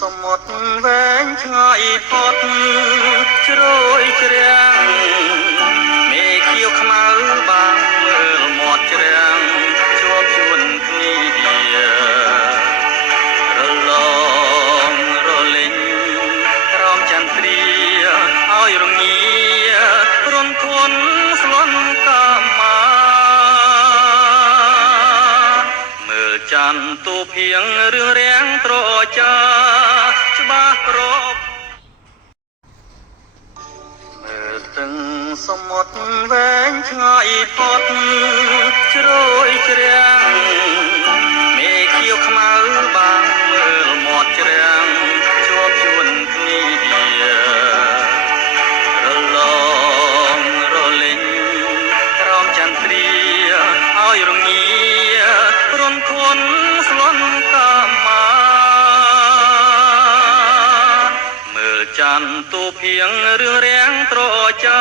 សមុទ្រវែងឆ្ងាយផុតជ្រោយជ្រាំងមេខៀវខ្មៅបាំងមើលមាត់ជ្រាំងជាប់ជួនគ្នារលងរលេងក្រោមចន្ទ្រាឲ្យរងារន្ធន់ស្លន់កាមាមើលច័ន្ទទូភៀងរឿងរាំងត្រចាច្បាស់ប្រពមើលទឹកសមុទ្រវែងឆ្ងាយផុតជ្រោយជ្រាំងមេខៀវខ្មៅបាំងមើលមាត់ជ្រាំងជាប់ជួនគ្នារលងរលេងក្រោមចន្ទ្រាឲ្យរងារន្ធន់ស្លន់កាមាមើលច័ន្ទទូភៀងរឿងរាំងត្រចា